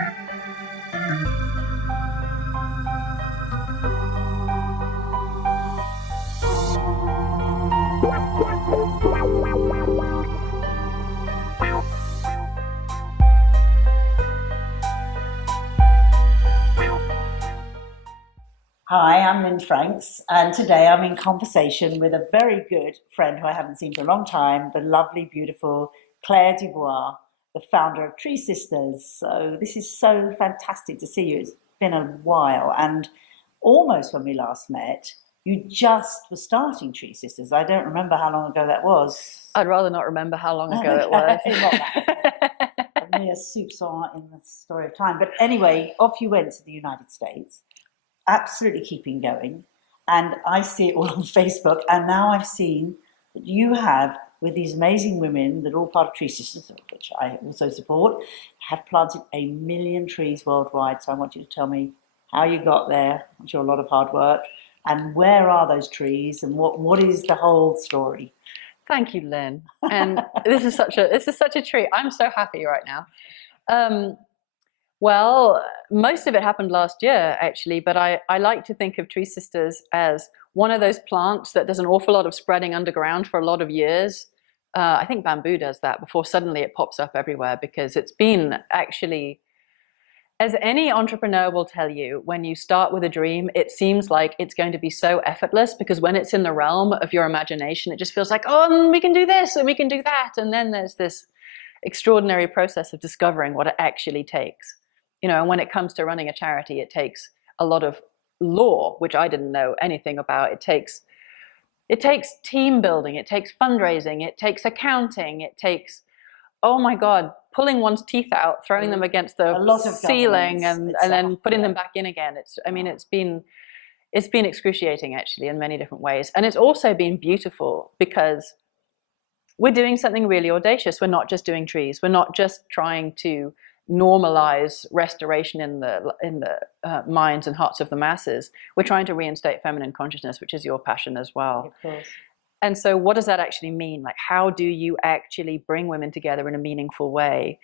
Hi, I'm Lynne, and today I'm in conversation with a very good friend who I haven't seen for a long time, the lovely, beautiful Clare Dubois, the founder of Tree Sisters. So this is so fantastic to see you. It's been a while, and almost when we last met, you just were starting Tree Sisters. I don't remember how long ago that was. I'd rather not remember how long ago it was. Only a soupçon in the story of time. But anyway, off you went to the United States. Absolutely keeping going, and I see it all on Facebook, and now I've seen that you have, with these amazing women that are all part of Tree Sisters, which I also support, have planted 1 million trees worldwide. So I want you to tell me how you got there. I'm sure a lot of hard work, and where are those trees, and what is the whole story? Thank you, Lynn. And this is such a treat. I'm so happy right now. Well, most of it happened last year, actually, but I like to think of Tree Sisters as one of those plants that does an awful lot of spreading underground for a lot of years. I think bamboo does that before suddenly it pops up everywhere, because it's been actually, as any entrepreneur will tell you, when you start with a dream, it seems like it's going to be so effortless, because when it's in the realm of your imagination, it just feels like, oh, we can do this and we can do that. And then there's this extraordinary process of discovering what it actually takes. You know, and when it comes to running a charity, it takes a lot of law, which I didn't know anything about. It takes team building, it takes fundraising, it takes accounting, it takes, oh my God, pulling one's teeth out, throwing them against the ceiling and then putting them back in again. It's been excruciating, actually, in many different ways. And it's also been beautiful because we're doing something really audacious. We're not just doing trees. We're not just trying to normalize restoration in the minds and hearts of the masses. We're trying to reinstate feminine consciousness, which is your passion as well. Of course. And so what does that actually mean? Like, how do you actually bring women together in a meaningful way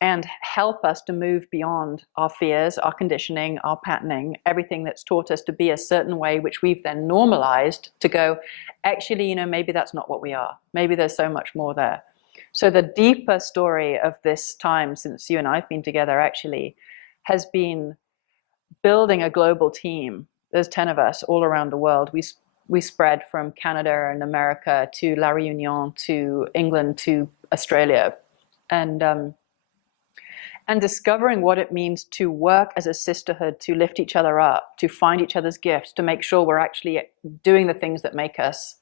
and help us to move beyond our fears, our conditioning, our patterning, everything that's taught us to be a certain way, which we've then normalized to go, actually, you know, maybe that's not what we are. Maybe there's so much more there. So the deeper story of this time since you and I have been together actually has been building a global team. There's 10 of us all around the world. We spread from Canada and America to La Réunion to England to Australia, and discovering what it means to work as a sisterhood, to lift each other up, to find each other's gifts, to make sure we're actually doing the things that make us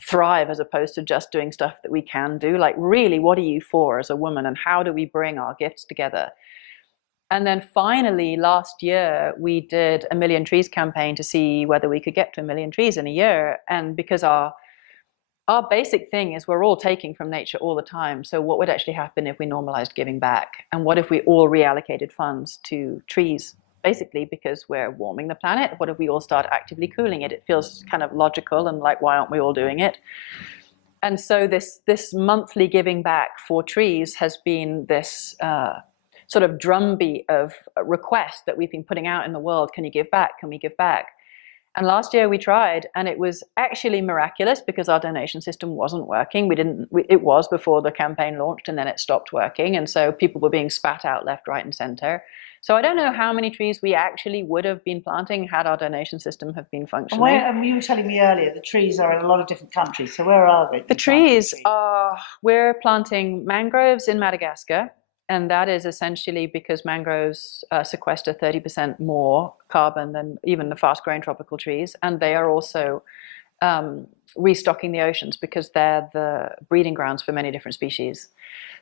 thrive, as opposed to just doing stuff that we can do. Like, really, what are you for as a woman, and how do we bring our gifts together? And then finally, last year, we did a Million Trees campaign to see whether we could get to 1 million trees in a year. And because our basic thing is we're all taking from nature all the time. So what would actually happen if we normalized giving back? And what if we all reallocated funds to trees? Basically, because we're warming the planet, what if we all start actively cooling it? It feels kind of logical, and like, why aren't we all doing it? And so this monthly giving back for trees has been this sort of drumbeat of requests that we've been putting out in the world. Can you give back? Can we give back? And last year we tried, and it was actually miraculous because our donation system wasn't working. It was before the campaign launched, and then it stopped working. And so people were being spat out left, right, and center. So I don't know how many trees we actually would have been planting had our donation system have been functioning. And you were telling me earlier, the trees are in a lot of different countries. So where are they? The trees are, we're planting mangroves in Madagascar. And that is essentially because mangroves sequester 30% more carbon than even the fast-growing tropical trees. And they are also restocking the oceans because they're the breeding grounds for many different species.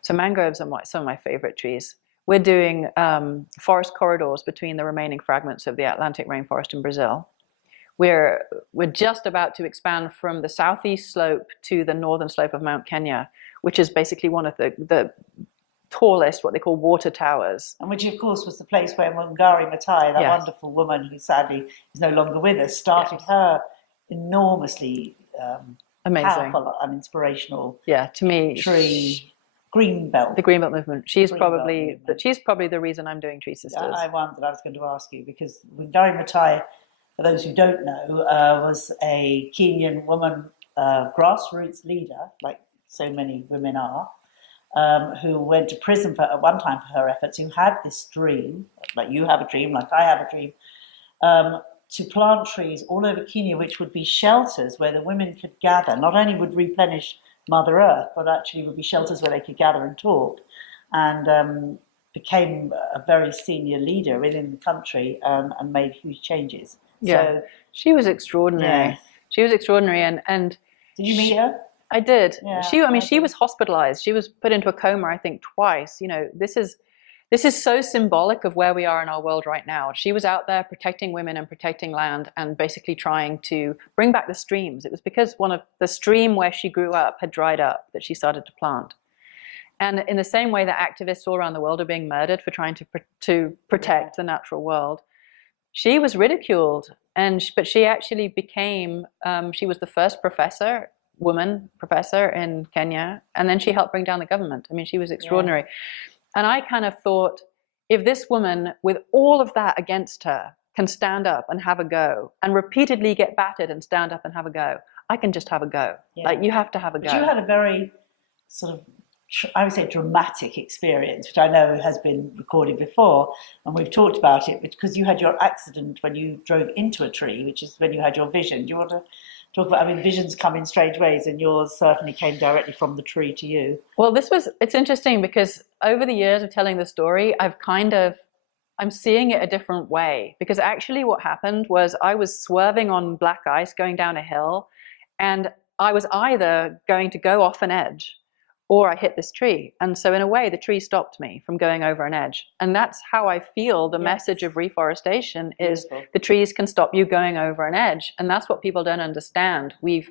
So mangroves are some of my favorite trees. We're doing forest corridors between the remaining fragments of the Atlantic rainforest in Brazil. We're just about to expand from the southeast slope to the northern slope of Mount Kenya, which is basically one of the tallest, what they call water towers. And which, of course, was the place where Wangari Maathai, that wonderful woman who sadly is no longer with us, started her enormously amazing, powerful and inspirational to me, tree Green Belt. The Green Belt movement. She's Green Belt probably movement. she's probably the reason I'm doing Tree Sisters. I wondered, I was going to ask you, because Wangari Maathai, for those who don't know, was a Kenyan woman, grassroots leader, like so many women are, who went to prison at one time for her efforts, who had this dream, like you have a dream, like I have a dream, to plant trees all over Kenya, which would be shelters where the women could gather. Not only would replenish Mother Earth, but actually would be shelters where they could gather and talk, and became a very senior leader within the country, and made huge changes. Yeah, So, she was extraordinary. Yeah. She was extraordinary, and did you meet her? I did. Yeah, She was hospitalized. She was put into a coma, I think, twice. You know, this is so symbolic of where we are in our world right now. She was out there protecting women and protecting land and basically trying to bring back the streams. It was because one of the stream where she grew up had dried up that she started to plant. And in the same way that activists all around the world are being murdered for trying to protect the natural world, she was ridiculed. But she actually became, she was the first woman professor in Kenya, and then she helped bring down the government. I mean, she was extraordinary. Yeah. And I kind of thought, if this woman, with all of that against her, can stand up and have a go, and repeatedly get battered and stand up and have a go, I can just have a go. Yeah. Like, you have to have a go. But you had a very sort of, I would say, dramatic experience, which I know has been recorded before, and we've talked about it, because you had your accident when you drove into a tree, which is when you had your vision. Do you want to talk about, I mean, visions come in strange ways, and yours certainly came directly from the tree to you. Well, it's interesting, because over the years of telling the story, I'm seeing it a different way, because actually what happened was I was swerving on black ice going down a hill, and I was either going to go off an edge or I hit this tree. And so in a way, the tree stopped me from going over an edge. And that's how I feel the message of reforestation is. The trees can stop you going over an edge. And that's what people don't understand. We've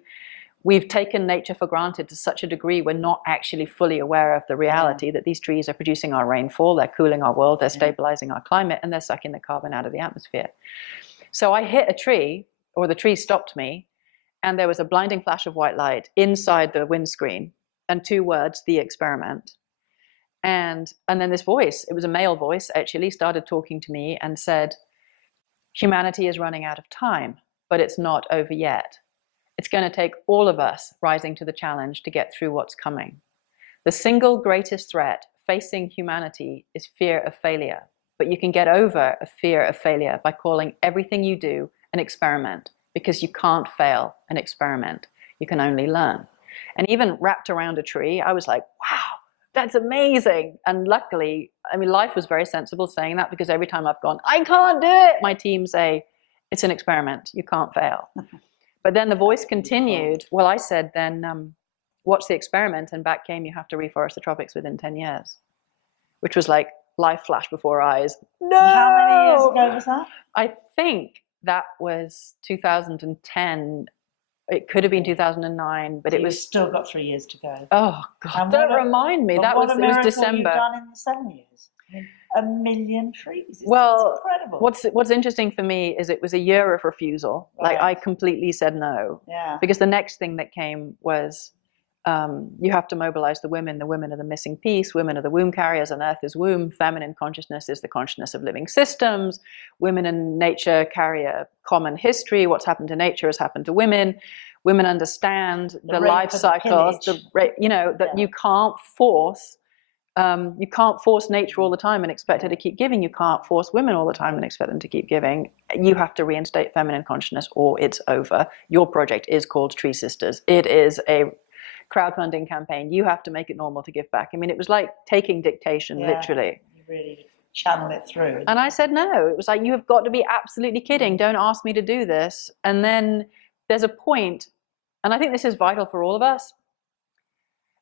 taken nature for granted to such a degree, we're not actually fully aware of the reality that these trees are producing our rainfall, they're cooling our world, they're stabilizing our climate, and they're sucking the carbon out of the atmosphere. So I hit a tree, or the tree stopped me, and there was a blinding flash of white light inside the windscreen, and two words, the experiment. And then this voice, it was a male voice actually, started talking to me and said, humanity is running out of time, but it's not over yet. It's going to take all of us rising to the challenge to get through what's coming. The single greatest threat facing humanity is fear of failure, but you can get over a fear of failure by calling everything you do an experiment, because you can't fail an experiment. You can only learn. And even wrapped around a tree, I was like, wow, that's amazing. And luckily, I mean, life was very sensible saying that, because every time I've gone, I can't do it, my team say, it's an experiment, you can't fail. But then the voice continued. Well, I said, then what's the experiment? And back came, you have to reforest the tropics within 10 years, which was like life flashed before our eyes. No! How many years ago was that? I think that was 2010. It could have been 2009, but so it was still got 3 years to go. Oh God! Don't remind me. That was it was December. What a miracle you've done in the 7 years. I mean, 1 million trees. It's incredible. What's interesting for me is it was a year of refusal. Right. Like, I completely said no. Yeah. Because the next thing that came was, you have to mobilize the women. The women are the missing piece. Women are the womb carriers, and Earth is womb. Feminine consciousness is the consciousness of living systems. Women and nature carry a common history. What's happened to nature has happened to women. Women understand the life cycles. You can't force. You can't force nature all the time and expect her to keep giving. You can't force women all the time and expect them to keep giving. You have to reinstate feminine consciousness, or it's over. Your project is called Tree Sisters. It is a crowdfunding campaign. You have to make it normal to give back. I mean, it was like taking dictation, literally. You really channel it through. And I said no. It was like, you have got to be absolutely kidding. Don't ask me to do this. And then there's a point, and I think this is vital for all of us.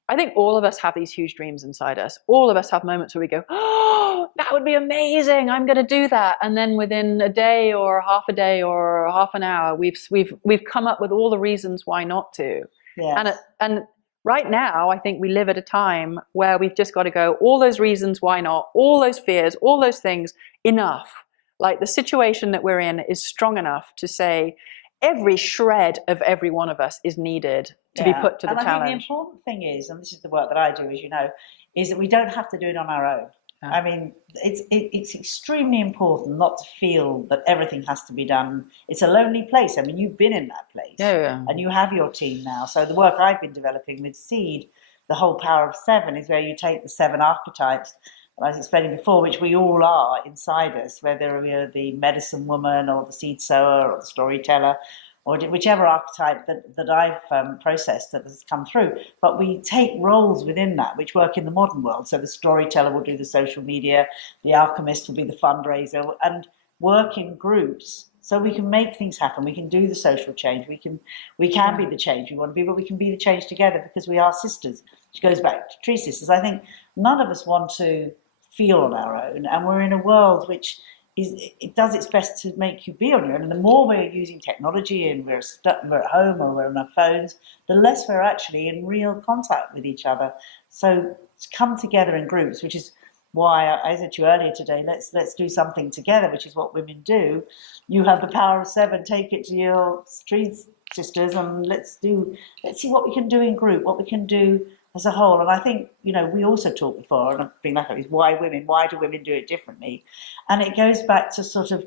I think all of us have these huge dreams inside us. All of us have moments where we go, oh, that would be amazing, I'm going to do that. And then within a day or half a day or half an hour, we've come up with all the reasons why not to. Yes. And right now, I think we live at a time where we've just got to go, all those reasons why not, all those fears, all those things, enough. Like, the situation that we're in is strong enough to say, every shred of every one of us is needed to be put to the challenge. challenge. I think the important thing is, and this is the work that I do, as you know, is that we don't have to do it on our own. Yeah. I mean, it's extremely important not to feel that everything has to be done. It's a lonely place. I mean, you've been in that place, and you have your team now. So the work I've been developing with Seed, the whole power of 7, is where you take the 7 archetypes, I was explaining before, which we all are inside us, whether we are the medicine woman or the seed sower or the storyteller, or whichever archetype that I've processed that has come through. But we take roles within that which work in the modern world. So the storyteller will do the social media, the alchemist will be the fundraiser, and work in groups so we can make things happen. We can do the social change. We can be the change we want to be, but we can be the change together because we are sisters, which goes back to Tree Sisters. I think none of us want to feel on our own, and we're in a world which it does its best to make you be on your own. And the more we're using technology and we're at home or we're on our phones, the less we're actually in real contact with each other. So to come together in groups, which is why I said to you earlier today, let's do something together, which is what women do. You have the power of 7, take it to your Tree Sisters, and let's see what we can do in group, what we can do as a whole. And I think, we also talked before, and I've been like, why women? Why do women do it differently? And it goes back to sort of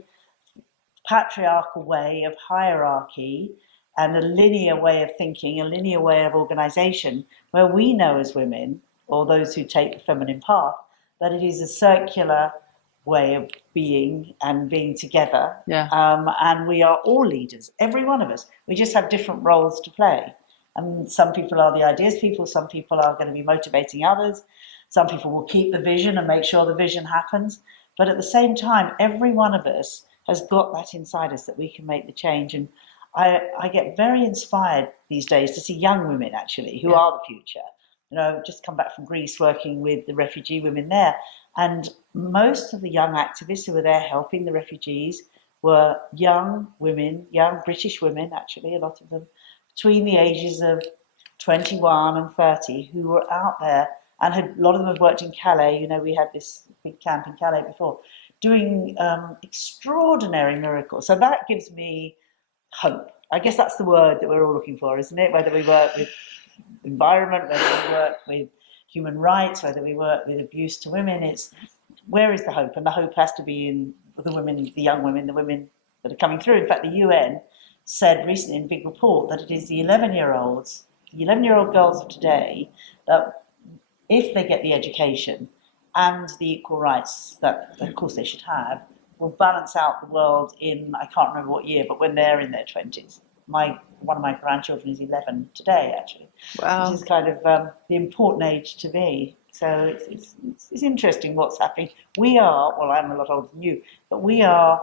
patriarchal way of hierarchy and a linear way of thinking, a linear way of organisation, where we know as women, or those who take the feminine path, that it is a circular way of being and being together. Yeah. And we are all leaders, every one of us. We just have different roles to play. And some people are the ideas people, some people are going to be motivating others, some people will keep the vision and make sure the vision happens. But at the same time, every one of us has got that inside us that we can make the change. And I get very inspired these days to see young women, actually, who are the future. I've just come back from Greece working with the refugee women there. And most of the young activists who were there helping the refugees were young women, young British women, actually, a lot of them, between the ages of 21 and 30, who were out there, and a lot of them have worked in Calais. We had this big camp in Calais before, doing extraordinary miracles. So that gives me hope. I guess that's the word that we're all looking for, isn't it? Whether we work with environment, whether we work with human rights, whether we work with abuse to women, it's where is the hope? And the hope has to be in the women, the young women, the women that are coming through. In fact, the UN said recently in a big report that it is the 11-year-old girls of today, that if they get the education and the equal rights that, of course, they should have, will balance out the world in, I can't remember what year, but when they're in their 20s. One of my grandchildren is 11 today, actually. Wow. Which is kind of the important age to be. So it's interesting what's happening. I'm a lot older than you, but we are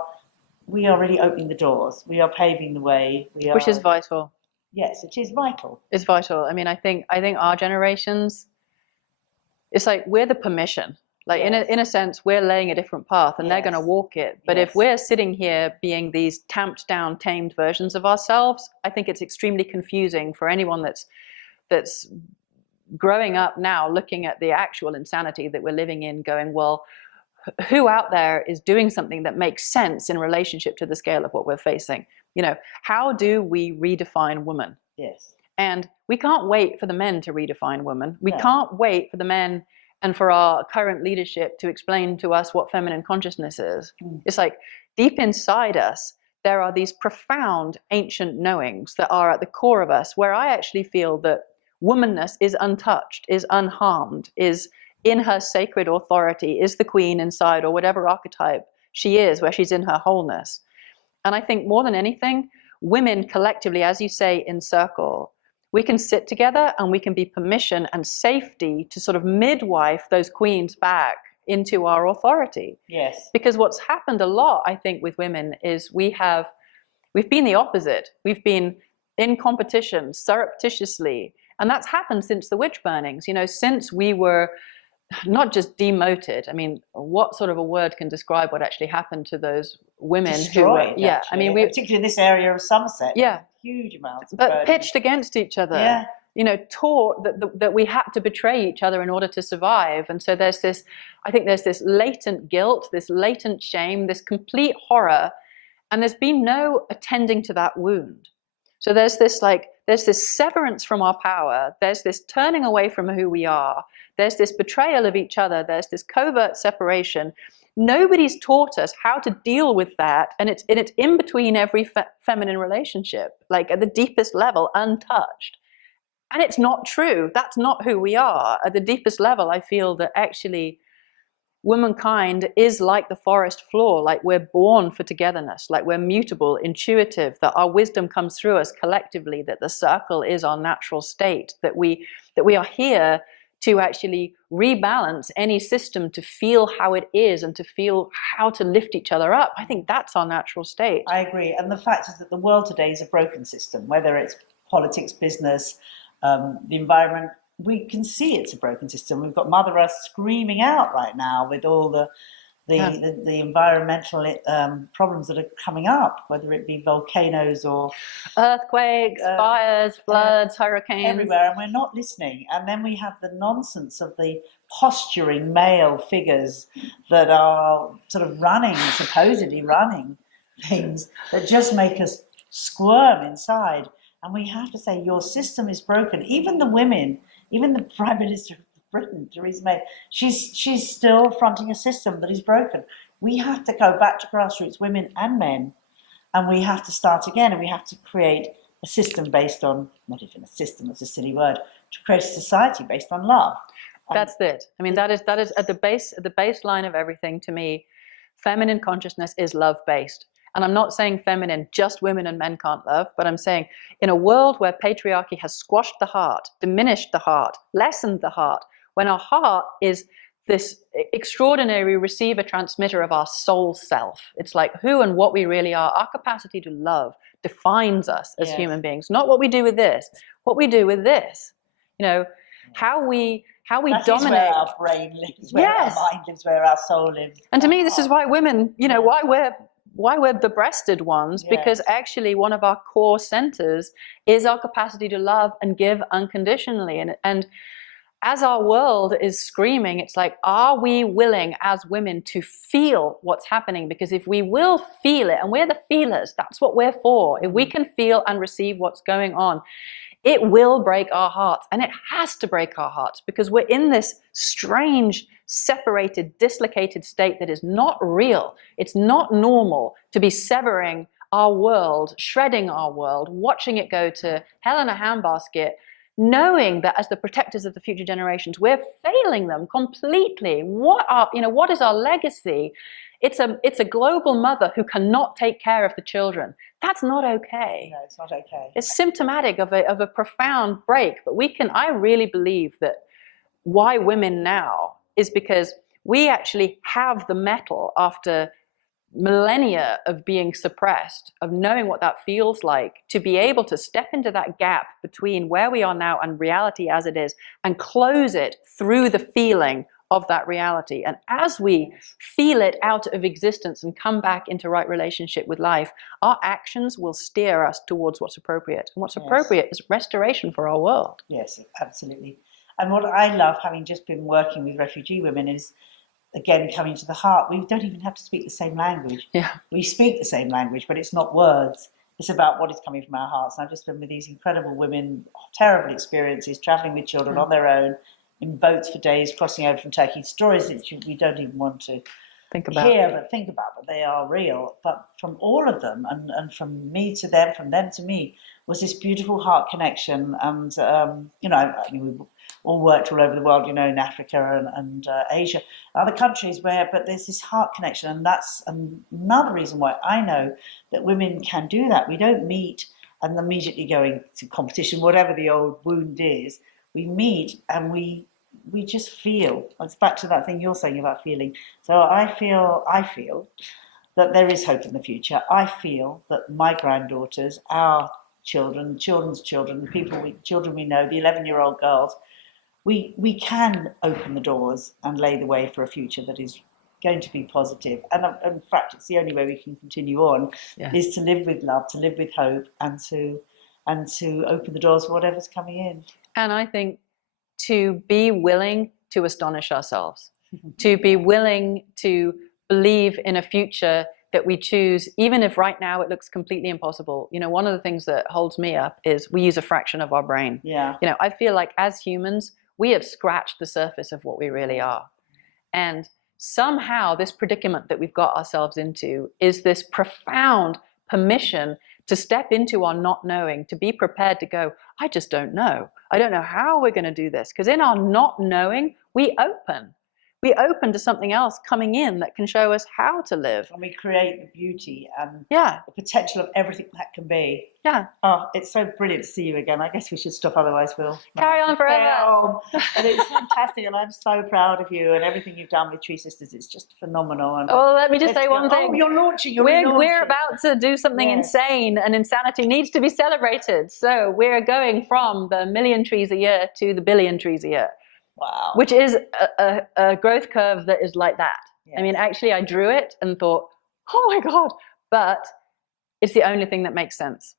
really opening the doors. We are paving the way. Which is vital. Yes, it is vital. It's vital. I mean, I think our generations, it's like we're the permission. Like in a sense, we're laying a different path, and they're going to walk it. But if we're sitting here being these tamped down, tamed versions of ourselves, I think it's extremely confusing for anyone that's growing up now, looking at the actual insanity that we're living in, going, well, who out there is doing something that makes sense in relationship to the scale of what we're facing? How do we redefine woman? Yes. And we can't wait for the men to redefine woman. We can't wait for the men and for our current leadership to explain to us what feminine consciousness is. It's like deep inside us, there are these profound ancient knowings that are at the core of us, where I actually feel that womanness is untouched, is unharmed, is in her sacred authority, is the queen inside, or whatever archetype she is, where she's in her wholeness. And I think more than anything, women collectively, as you say, in circle, we can sit together and we can be permission and safety to sort of midwife those queens back into our authority. Yes. Because what's happened a lot, I think, with women is we've been the opposite. We've been in competition surreptitiously. And that's happened since the witch burnings, since we were not just demoted. I mean, what sort of a word can describe what actually happened to those women? Destroyed, who were, I mean, particularly in this area of Somerset. Huge amounts. But pitched against each other. Yeah. Taught that we had to betray each other in order to survive. And so there's this latent guilt, this latent shame, this complete horror. And there's been no attending to that wound. So there's this severance from our power. There's this turning away from who we are. There's this betrayal of each other. There's this covert separation. Nobody's taught us how to deal with that. And it's in between every feminine relationship, like at the deepest level, untouched. And it's not true. That's not who we are. At the deepest level, I feel that actually womankind is like the forest floor, like we're born for togetherness, like we're mutable, intuitive, that our wisdom comes through us collectively, that the circle is our natural state, that we are here to actually rebalance any system, to feel how it is and to feel how to lift each other up. I think that's our natural state. I agree. And the fact is that the world today is a broken system, whether it's politics, business, the environment. We can see it's a broken system. We've got Mother Earth screaming out right now with all the environmental problems that are coming up, whether it be volcanoes or earthquakes, fires, floods, hurricanes. Everywhere, and we're not listening. And then we have the nonsense of the posturing male figures that are sort of supposedly running things that just make us squirm inside. And we have to say, your system is broken. Even the women, even the Prime Minister of Britain, Theresa May, she's still fronting a system that is broken. We have to go back to grassroots, women and men, and we have to start again, and we have to create a system based on, not even a system, it's a silly word, to create a society based on love. That's it. I mean, that is at the baseline of everything to me. Feminine consciousness is love-based. And I'm not saying feminine, just women and men can't love, but I'm saying in a world where patriarchy has squashed the heart, diminished the heart, lessened the heart, when our heart is this extraordinary receiver transmitter of our soul self, it's like who and what we really are, our capacity to love defines us as human beings, not what we do with this, what we do with this. You know, how we that dominate. Is where our brain lives, where our mind lives, where our soul lives. And to me, this is why women, you know, why we're the breasted ones, because actually one of our core centers is our capacity to love and give unconditionally. And as our world is screaming, it's like, are we willing as women to feel what's happening? Because if we will feel it, and we're the feelers, that's what we're for. If we can feel and receive what's going on, it will break our hearts, and it has to break our hearts, because we're in this strange, separated, dislocated state that is not real. It's not normal to be severing our world, shredding our world, watching it go to hell in a handbasket, knowing that as the protectors of the future generations, we're failing them completely. What is our legacy? It's a global mother who cannot take care of the children. That's not okay. No, it's not okay. It's symptomatic of a profound break. But I really believe that why women now is because we actually have the mettle after millennia of being suppressed, of knowing what that feels like, to be able to step into that gap between where we are now and reality as it is, and close it through the feeling of that reality. And as we feel it out of existence and come back into right relationship with life, our actions will steer us towards what's appropriate. And what's appropriate is restoration for our world. Yes, absolutely. And what I love, having just been working with refugee women, is again coming to the heart. We don't even have to speak the same language. We speak the same language, but it's not words. It's about what is coming from our hearts. And I've just been with these incredible women, terrible experiences, traveling with children on their own, in boats for days, crossing over from Turkey. Stories that we don't even want to think about, but they are real. But from all of them, and from me to them, from them to me, was this beautiful heart connection. And we all worked all over the world, in Africa and Asia, other countries but there's this heart connection, and that's another reason why I know that women can do that. We don't meet and immediately going to competition, whatever the old wound is. We meet and we just feel. It's back to that thing you're saying about feeling. So I feel that there is hope in the future. I feel that my granddaughters, our children, children's children, children we know, the 11-year-old girls, we can open the doors and lay the way for a future that is going to be positive. And in fact, it's the only way we can continue on, is to live with love, to live with hope, and to open the doors for whatever's coming in. And I think to be willing to astonish ourselves, to be willing to believe in a future that we choose, even if right now it looks completely impossible. You know, one of the things that holds me up is we use a fraction of our brain. Yeah. You know, I feel like as humans, we have scratched the surface of what we really are. And somehow this predicament that we've got ourselves into is this profound permission to step into our not knowing, to be prepared to go, I just don't know. I don't know how we're going to do this. Because in our not knowing, we open. We open to something else coming in that can show us how to live. And we create the beauty and Yeah. the potential of everything that can be. Yeah. Oh, it's so brilliant to see you again. I guess we should stop, otherwise we'll Carry on forever. And it's fantastic, and I'm so proud of you and everything you've done with Tree Sisters. It's just phenomenal. And well, let me just say one thing. Oh, you're launching. We're about to do something Yes. insane, and insanity needs to be celebrated. So we're going from the 1 million trees a year to the 1 billion trees a year. Wow. Which is a growth curve that is like that. Yes. I mean, actually, I drew it and thought, oh my God, but it's the only thing that makes sense.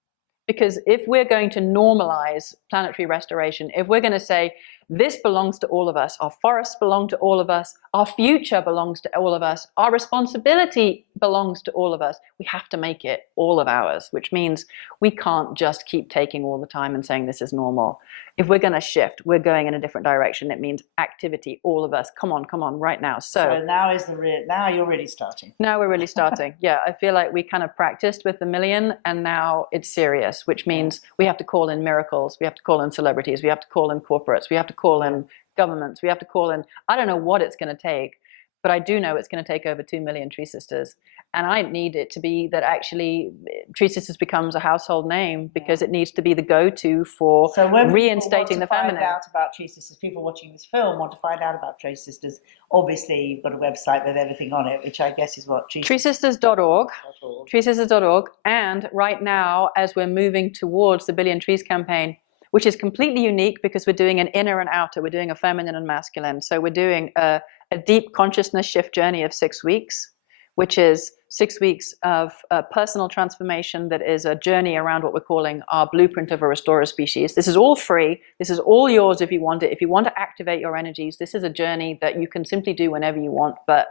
Because if we're going to normalize planetary restoration, if we're going to say, this belongs to all of us, our forests belong to all of us, our future belongs to all of us, our responsibility belongs to all of us, we have to make it all of ours, which means we can't just keep taking all the time and saying this is normal. If we're going to shift, we're going in a different direction. It means activity, all of us. Come on, right now. So now you're really starting. Now we're really starting. Yeah, I feel like we kind of practiced with the 1 million, and now it's serious, which means we have to call in miracles, we have to call in celebrities, we have to call in corporates, we have to call in governments, we have to call in, I don't know what it's going to take, but I do know it's going to take over 2 million Tree Sisters. And I need it to be that actually Tree Sisters becomes a household name, because it needs to be the go-to for reinstating the feminine. Find out about Tree Sisters, people watching this film want to find out about Tree Sisters. Obviously, you've got a website with everything on it, which I guess is what? treesisters.org. treesisters.org. And right now, as we're moving towards the 1 Billion Trees campaign, which is completely unique because we're doing an inner and outer, we're doing a feminine and masculine. So we're doing a deep consciousness shift journey of 6 weeks, which is 6 weeks of personal transformation that is a journey around what we're calling our blueprint of a restorer species. This is all free. This is all yours if you want it. If you want to activate your energies, this is a journey that you can simply do whenever you want, but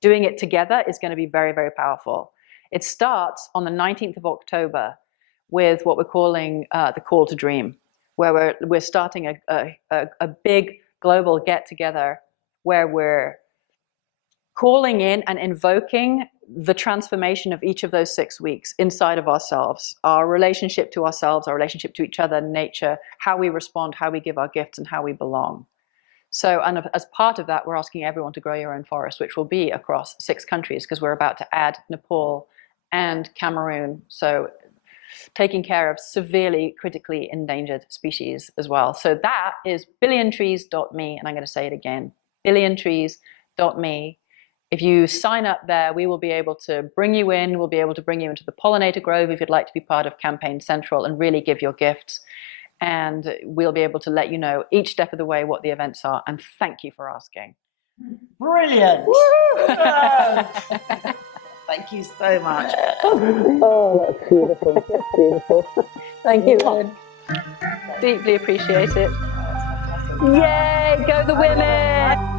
doing it together is going to be very, very powerful. It starts on the 19th of October with what we're calling the Call to Dream, where we're starting a big global get-together where we're calling in and invoking the transformation of each of those 6 weeks inside of ourselves, our relationship to ourselves, our relationship to each other, nature, how we respond, how we give our gifts, and how we belong. So, and as part of that, we're asking everyone to grow your own forest, which will be across 6 countries, because we're about to add Nepal and Cameroon. So taking care of severely critically endangered species as well. So that is billiontrees.me, and I'm going to say it again, billiontrees.me. If you sign up there, we will be able to bring you in, we'll be able to bring you into the pollinator grove if you'd like to be part of Campaign Central and really give your gifts. And we'll be able to let you know each step of the way what the events are. And thank you for asking. Brilliant. Thank you so much. Oh, that's beautiful. That's beautiful. Thank you, Lynne. Deeply appreciate it. Yay, go the women!